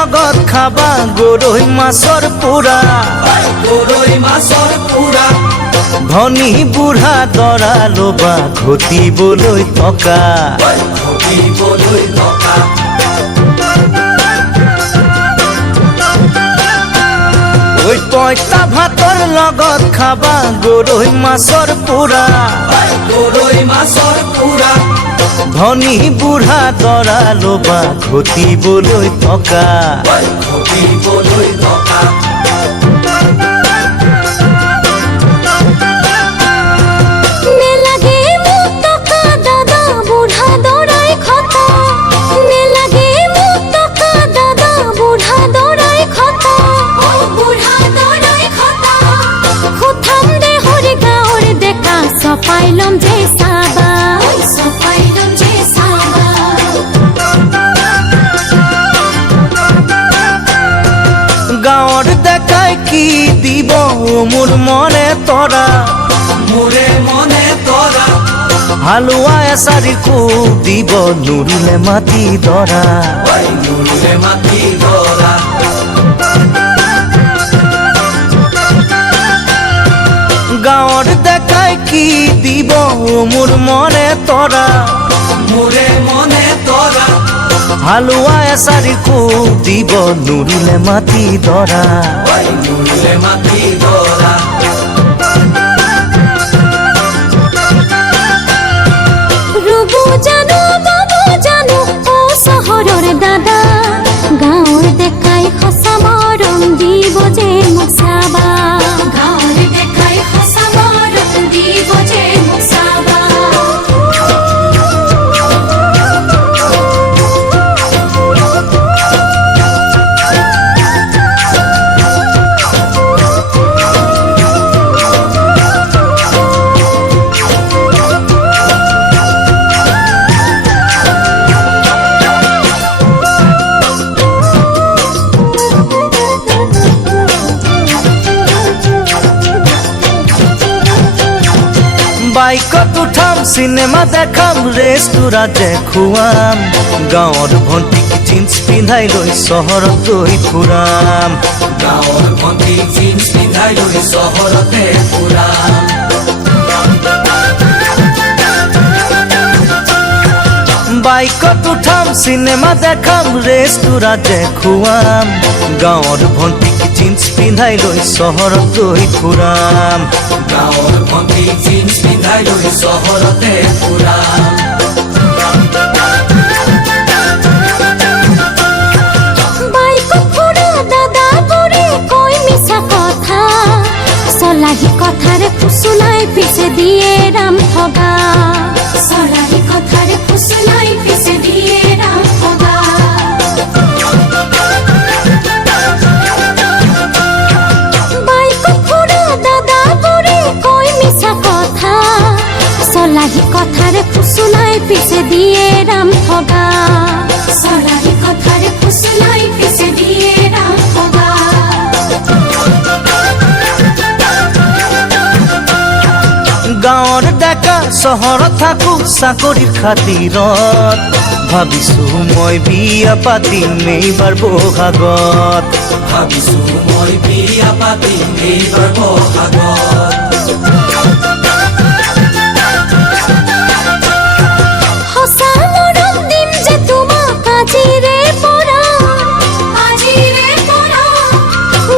লগত খাবা গৰৈ মাছৰ পোৰা ধনী বুঢ়া দৰা লবা ঘটিবলৈ টকা ঐ পইতা ভাতৰ লগত খাবা গৰৈ মাছৰ পোৰা ধনী বুঢ়া দৰা লবা ঘটিবলৈ টকা Sopailom je saba, sopailom je saba. গাঁৱৰ দেখাই কি দিব মোৰ মনে তৰা হালোৱা এচাৰি খুব দিব নুৰুলে মাটি দৰা গাঁৱৰ দেখাই কি দিব মোৰ মনে তৰা হালোৱা এচাৰি খুব দিব নুৰুলে মাটি দৰা রুবু জানো বাবু জানো ও শহরের দাদা গাঁৱৰ দেখাই সঁচা মৰম দিব যে মোক চাবা গাঁৱৰ দেখাই সঁচা মৰম দিব যে মোক চাবা বাইকত উঠাম চিনেমা দেখাম ৰেষ্টুৰাতে খুৱাম গাঁৱৰ ভণ্টিক জিন্স পিন্ধাই লৈ চহৰত গৈ ফুৰাম বাইকত উঠাম চিনেমা দেখাম ৰেষ্টুৰাতে খুৱাম গাঁৱৰ ভণ্টিক জিন্স পিন্ধাই লৈ চহৰত গৈ ফুৰাম বাইকত ফুৰা দাদা বুঢ়ী কৈ মিছা কথা চলাহী কথাৰে ফুচুলাই পিছে দিয়ে ৰাম ঠগা চলাহী কথাৰে ফুচুলাই পিছে দিয়ে ৰাম ঠগা বাইকত ফুৰা দাদা বুঢ়ী কৈ মিছা কথা চলাহী কথাৰে ফুচুলাই পিছে দিয়ে ৰাম ঠগা চলাহী কথাৰে ফুচুলাই পিছে দিয়ে ৰাম ঠগা গাঁৱৰ ডেকা চহৰত থাকো চাকৰিৰ খাতিৰত ভাবিছো মই বিয়া পাতিম এইবাৰ বহাগত সঁচা মৰম দিম যে তোমাক আজিৰে পৰা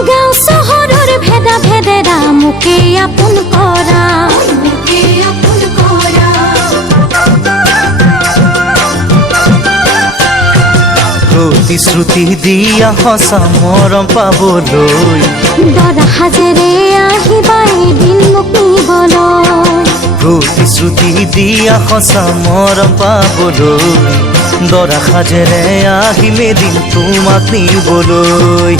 গাঁও চহৰৰ ভেদা ভেদেৰা মোকে আপোন কৰা প্ৰতিশ্ৰুতি দিয়া সঁচা মৰম পাবলৈ দৰা সাজেৰে আহিবা এদিন মোক নিবলৈ প্ৰতিশ্ৰুতি দিয়া সঁচা মৰম পাবলৈ দৰা সাজেৰে আহিম এদিন তোমাক নিবলৈ